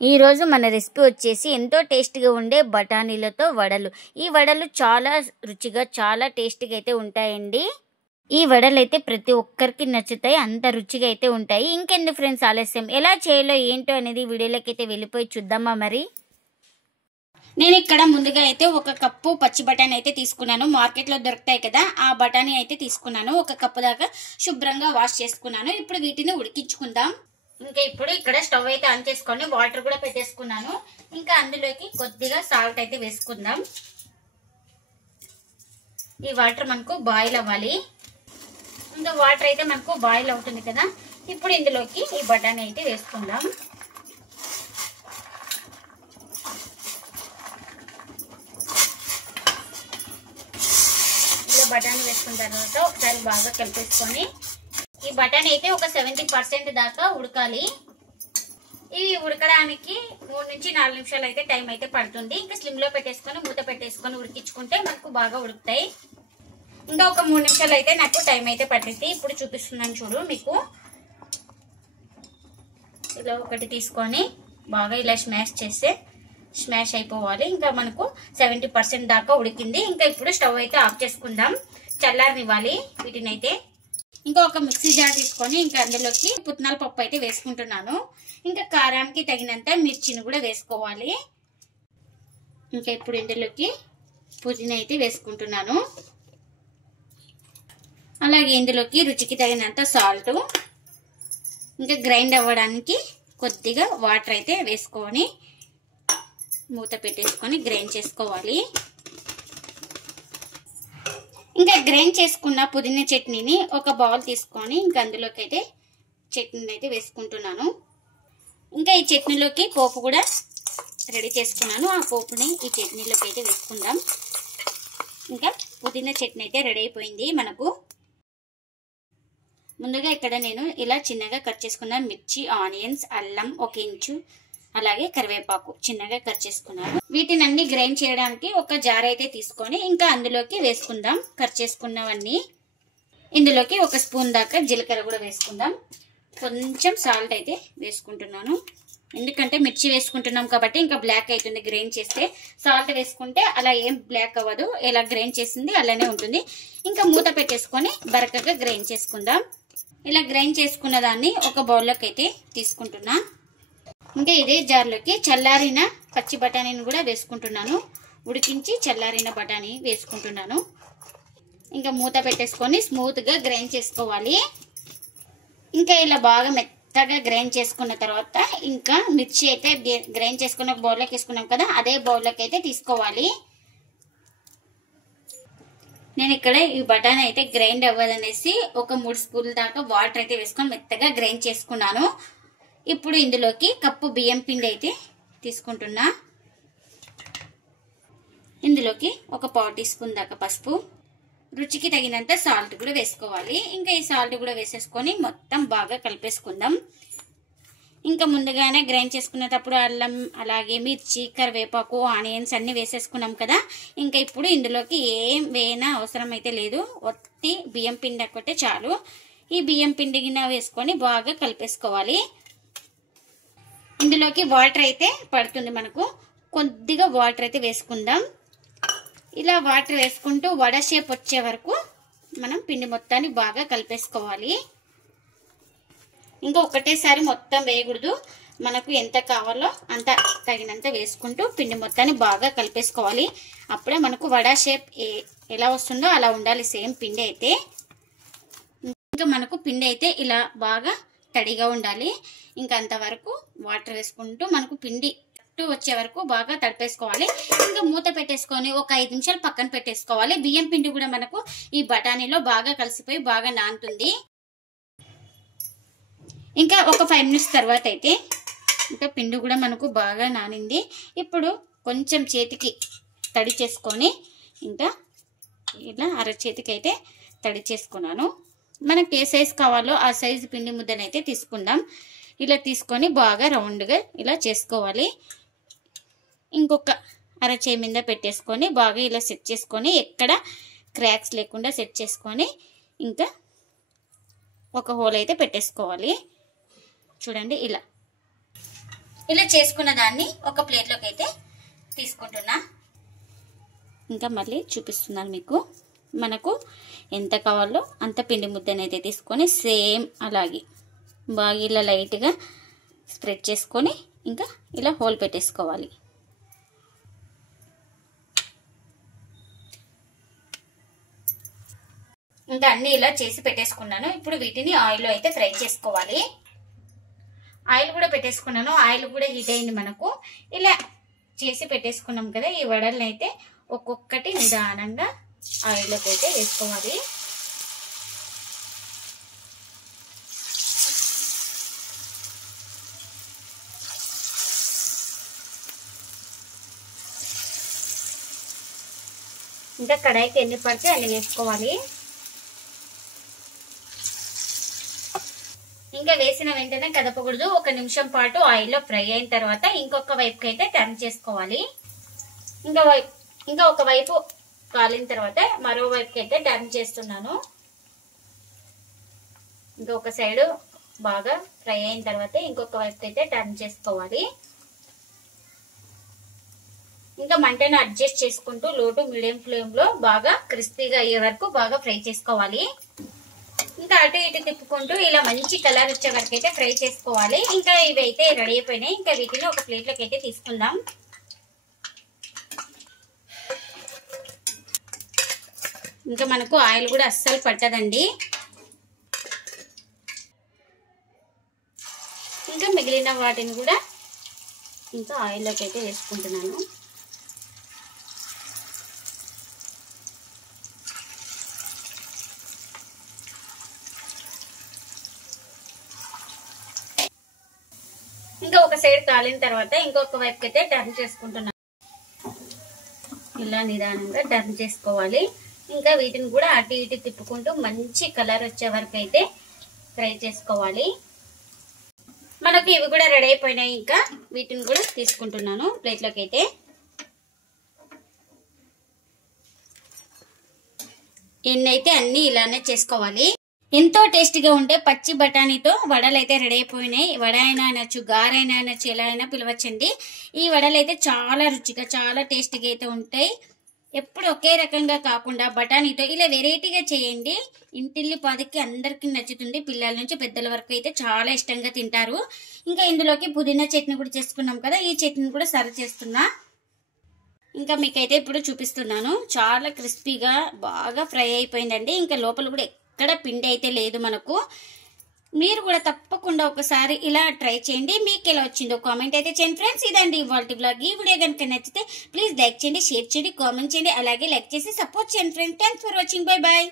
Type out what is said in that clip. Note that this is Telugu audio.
ఈ రోజు మన రెసిపీ వచ్చేసి ఎంతో టేస్టీగా ఉండే బఠానీలతో వడలు. ఈ వడలు చాలా రుచిగా చాలా టేస్టీగా అయితే ఉంటాయండి. ఈ వడలు అయితే ప్రతి ఒక్కరికి నచ్చుతాయి, అంత రుచిగా అయితే ఉంటాయి. ఇంకెందుకు ఫ్రెండ్స్ ఆలస్యం, ఎలా చేయాలో ఏంటో అనేది వీడియోలోకి అయితే వెళ్ళిపోయి చూద్దామా. మరి నేను ఇక్కడ ముందుగా అయితే 1 కప్పు పచ్చి బఠానీ అయితే తీసుకున్నాను. మార్కెట్లో దొరుకుతాయి కదా, ఆ బఠానీ అయితే తీసుకున్నాను. 1 కప్పు దాకా శుభ్రంగా వాష్ చేసుకున్నాను. ఇప్పుడు వీటిని ఉడికించుకుందాం. ఇంకా ఇప్పుడు ఇక్కడ స్టవ్ అయితే ఆన్ చేసుకొని వాటర్ కూడా పెట్టేసుకున్నాను. ఇంకా అందులోకి కొద్దిగా సాల్ట్ అయితే వేసుకుందాం. ఈ వాటర్ మనకు బాయిల్ అవ్వాలి. ఇంకా వాటర్ అయితే మనకు బాయిల్ అవుతుంది కదా, ఇప్పుడు ఇందులోకి ఈ బఠానీ అయితే వేసుకుందాం. ఇలా బఠానీ వేసుకున్న తర్వాత ఒకసారి బాగా కలిపేసుకొని ఈ బఠానీ అయితే ఒక 70% దాకా ఉడకాలి. ఇవి ఉడకడానికి 3 నుంచి 4 నిమిషాలు అయితే టైం అయితే పడుతుంది. ఇంకా స్లిమ్ లో పెట్టేసుకొని మూత పెట్టేసుకొని ఉడికించుకుంటే మనకు బాగా ఉడుకుతాయి. ఇంకా ఒక 3 నిమిషాలు అయితే నాకు టైం అయితే పట్టింది. ఇప్పుడు చూపిస్తున్నాను చూడు మీకు. ఇలా ఒకటి తీసుకొని బాగా ఇలా స్మాష్ అయిపోవాలి. ఇంకా మనకు 70% దాకా ఉడికింది. ఇంకా ఇప్పుడు స్టవ్ అయితే ఆఫ్ చేసుకుందాం, చల్లారనివ్వాలి వీటిని అయితే. ఇంకా ఒక మిక్సీ జార్ తీసుకొని ఇంకా అందులోకి పుట్నాల పప్పు అయితే వేసుకుంటున్నాను. ఇంకా కారానికి తగినంత మిర్చిని కూడా వేసుకోవాలి. ఇంకా ఇప్పుడు ఇందులోకి పుదీనా అయితే వేసుకుంటున్నాను. అలాగే ఇందులోకి రుచికి తగినంత సాల్ట్, ఇంకా గ్రైండ్ అవ్వడానికి కొద్దిగా వాటర్ అయితే వేసుకొని మూత పెట్టేసుకొని గ్రైండ్ చేసుకోవాలి. ఇంకా గ్రైండ్ చేసుకున్న పుదీనా చట్నీని ఒక బౌల్ తీసుకొని ఇంకా అందులోకి అయితే చట్నీని అయితే వేసుకుంటున్నాను. ఇంకా ఈ చట్నీలోకి పోపు కూడా రెడీ చేసుకున్నాను. ఆ పోపుని ఈ చట్నీలోకి అయితే వేసుకుందాం. ఇంకా పుదీనా చట్నీ అయితే రెడీ అయిపోయింది మనకు. ముందుగా ఇక్కడ నేను ఇలా చిన్నగా కట్ చేసుకున్న మిర్చి, ఆనియన్స్, అల్లం 1 ఇంచు, అలాగే కరివేపాకు చిన్నగా కట్ చేసుకున్నాను. వీటిని అన్ని గ్రైండ్ చేయడానికి ఒక జార్ అయితే తీసుకొని ఇంకా అందులోకి వేసుకుందాం కట్ చేసుకున్నవన్నీ. ఇందులోకి 1 స్పూన్ దాకా జీలకర్ర కూడా వేసుకుందాం. కొంచెం సాల్ట్ అయితే వేసుకుంటున్నాను, ఎందుకంటే మిర్చి వేసుకుంటున్నాం కాబట్టి ఇంకా బ్లాక్ అవుతుంది గ్రైండ్ చేస్తే. సాల్ట్ వేసుకుంటే అలా ఏం బ్లాక్ అవ్వదు, ఎలా గ్రైండ్ చేసింది అలానే ఉంటుంది. ఇంకా మూత పెట్టేసుకొని బరకగా గ్రైండ్ చేసుకుందాం. ఇలా గ్రైండ్ చేసుకున్న దాన్ని ఒక బౌల్లోకి అయితే తీసుకుంటున్నా. ఇంకా ఇదే జార్లోకి చల్లారిన పచ్చి బఠానీని కూడా వేసుకుంటున్నాను. ఉడికించి చల్లారిన బఠానీ వేసుకుంటున్నాను. ఇంకా మూత పెట్టేసుకొని స్మూత్గా గ్రైండ్ చేసుకోవాలి. ఇంకా ఇలా బాగా మెత్తగా గ్రైండ్ చేసుకున్న తర్వాత ఇంకా మిర్చి అయితే గ్రైండ్ చేసుకున్న బౌల్లోకి వేసుకున్నాం కదా, అదే బౌల్లోకి అయితే తీసుకోవాలి. నేను ఇక్కడ ఈ బఠానీ అయితే గ్రైండ్ అవ్వదనేసి ఒక 3 స్పూన్ల దాకా వాటర్ అయితే వేసుకొని మెత్తగా గ్రైండ్ చేసుకున్నాను. ఇప్పుడు ఇందులోకి కప్పు బియ్యం పిండి అయితే తీసుకుంటున్నా. ఇందులోకి ఒక 1/4 టీ స్పూన్ దాకా పసుపు, రుచికి తగినంత సాల్ట్ కూడా వేసుకోవాలి. ఇంకా ఈ సాల్ట్ కూడా వేసేసుకొని మొత్తం బాగా కలిపేసుకుందాం. ఇంకా ముందుగానే గ్రైండ్ చేసుకునేటప్పుడు అల్లం, అలాగే మిర్చి, కరివేపాకు, ఆనియన్స్ అన్ని వేసేసుకున్నాం కదా. ఇంకా ఇప్పుడు ఇందులోకి ఏం వేయనా అవసరం అయితే లేదు, ఒట్టి బియ్యం పిండి ఒక్కటే చాలు. ఈ బియ్యం పిండి గిన్నె వేసుకొని బాగా కలిపేసుకోవాలి. ఇందులోకి వాటర్ అయితే పడుతుంది మనకు, కొద్దిగా వాటర్ అయితే వేసుకుందాం. ఇలా వాటర్ వేసుకుంటూ వడ షేప్ వచ్చే వరకు మనం పిండి మొత్తాన్ని బాగా కలిపేసుకోవాలి. ఇంకా ఒకటేసారి మొత్తం వేయకూడదు, మనకు ఎంత కావాలో అంత తగినంత వేసుకుంటూ పిండి మొత్తాన్ని బాగా కలిపేసుకోవాలి. అప్పుడే మనకు వడ షేప్ ఎలా వస్తుందో అలా ఉండాలి సేమ్ పిండి అయితే. ఇంకా మనకు పిండి అయితే ఇలా బాగా తడిగా ఉండాలి. ఇంకా అంతవరకు వాటర్ వేసుకుంటూ మనకు పిండి వచ్చే వరకు బాగా తడిపేసుకోవాలి. ఇంకా మూత పెట్టేసుకొని ఒక 5 నిమిషాలు పక్కన పెట్టేసుకోవాలి. బియ్యం పిండి కూడా మనకు ఈ బఠానీలో బాగా కలిసిపోయి బాగా నానుతుంది. ఇంకా ఒక 5 మినిట్స్ తర్వాత అయితే ఇంకా పిండి కూడా మనకు బాగా నానింది. ఇప్పుడు కొంచెం చేతికి తడి చేసుకొని ఇంకా ఇలా అరచేతికి అయితే తడి చేసుకున్నాను. మనకు ఏ సైజు కావాలో ఆ సైజు పిండి ముద్దనైతే తీసుకుందాం. ఇలా తీసుకొని బాగా రౌండ్గా ఇలా చేసుకోవాలి. ఇంకొక అరచేయి మీద పెట్టేసుకొని బాగా ఇలా సెట్ చేసుకొని ఎక్కడ క్రాక్స్ లేకుండా సెట్ చేసుకొని ఇంకా ఒక హోల్ అయితే పెట్టేసుకోవాలి. చూడండి ఇలా ఇలా చేసుకున్న దాన్ని ఒక ప్లేట్లోకి అయితే తీసుకుంటున్నా. ఇంకా మళ్ళీ చూపిస్తున్నాను మీకు. మనకు ఎంత కావాలో అంత పిండి ముద్దనైతే తీసుకొని సేమ్ అలాగే బాగా ఇలా లైట్గా స్ప్రెడ్ చేసుకొని ఇంకా ఇలా హోల్ పెట్టేసుకోవాలి. ఇంకా అన్ని ఇలా చేసి పెట్టేసుకున్నాను. ఇప్పుడు వీటిని ఆయిల్లో అయితే ఫ్రై చేసుకోవాలి. ఆయిల్ కూడా పెట్టేసుకున్నాను. ఆయిల్ కూడా హీట్ అయింది. మనకు ఇలా చేసి పెట్టేసుకున్నాం కదా, ఈ వడల్ని అయితే ఒక్కొక్కటి నిదానంగా ఆయిల్లోకి అయితే వేసుకోవాలి. ఇంకా కడాయికి ఎన్ని పడితే అన్ని వేసుకోవాలి. ఇంకా వేసిన వెంటనే కదపకూడదు. 1 నిమిషం పాటు ఆయిల్లో ఫ్రై అయిన తర్వాత ఇంకొక వైపుకి అయితే టర్న్ చేసుకోవాలి. ఇంకా ఒక వైపు కాలిన తర్వాత మరో వైపుకి అయితే టర్న్ చేస్తున్నాను. ఇంకొక సైడ్ బాగా ఫ్రై అయిన తర్వాత ఇంకొక వైపుకి అయితే టర్న్ చేసుకోవాలి. ఇంకా మంటను అడ్జస్ట్ చేసుకుంటూ లో టు మీడియం ఫ్లేమ్ లో బాగా క్రిస్పీగా అయ్యే వరకు బాగా ఫ్రై చేసుకోవాలి. ఇంకా అటు ఇటు తిప్పుకుంటూ ఇలా మంచి కలర్ వచ్చే వరకు అయితే ఫ్రై చేసుకోవాలి. ఇంకా ఇవి అయితే రెడీ అయిపోయినాయి. ఇంకా వీటిని ఒక ప్లేట్లోకి అయితే తీసుకుందాం. ఇంకా మనకు ఆయిల్ కూడా అస్సలు పట్టదండి. ఇంకా మిగిలిన వాటిని కూడా ఇంకా ఆయిల్లోకి అయితే వేసుకుంటున్నాను. ఇంకా ఒక సైడ్ కాలిన తర్వాత ఇంకొక వైపుకి అయితే టర్న్ చేసుకుంటున్నాను. ఇలా నిదానంగా టర్న్ చేసుకోవాలి. ఇంకా వీటిని కూడా అటు ఇటు తిప్పుకుంటూ మంచి కలర్ వచ్చే వరకు అయితే ఫ్రై చేసుకోవాలి. మనకు ఇవి కూడా రెడీ అయిపోయినాయి. ఇంకా వీటిని కూడా తీసుకుంటున్నాను ప్లేట్లోకి అయితే. ఎన్నైతే అన్ని ఇలానే చేసుకోవాలి. ఎంతో టేస్టీగా ఉంటే పచ్చి బఠానీతో వడలు అయితే రెడీ అయిపోయినాయి. వడ అయినా అనొచ్చు, గారైనా అనొచ్చు, ఎలా అయినా పిలవచ్చండి. ఈ వడలు అయితే చాలా రుచిగా చాలా టేస్టీగా అయితే ఉంటాయి. ఎప్పుడు ఒకే రకంగా కాకుండా బఠానీతో ఇలా వెరైటీగా చేయండి. ఇంటిల్లి పాదికి అందరికి నచ్చుతుంది. పిల్లల నుంచి పెద్దల వరకు అయితే చాలా ఇష్టంగా తింటారు. ఇంకా ఇందులోకి పుదీనా చట్నీ కూడా చేసుకున్నాం కదా, ఈ చట్నీని కూడా సర్వ్ చేస్తున్నా. ఇంకా మీకైతే ఇప్పుడు చూపిస్తున్నాను. చాలా క్రిస్పీగా బాగా ఫ్రై అయిపోయిందండి. ఇంకా లోపల కూడా ఎక్కడ పిండి అయితే లేదు మనకు. మీరు కూడా తప్పకుండా ఒకసారి ఇలా ట్రై చేయండి. మీకు ఎలా వచ్చిందో కామెంట్ అయితే చేయండి ఫ్రెండ్స్. ఇదండి ఇవాల్టి వ్లాగ్. ఈ వీడియో కనుక నచ్చితే ప్లీజ్ లైక్ చేయండి, షేర్ చేయండి, కామెంట్ చేయండి, అలాగే లైక్ చేసి సపోర్ట్ చేయండి friends. Thanks for watching. Bye bye.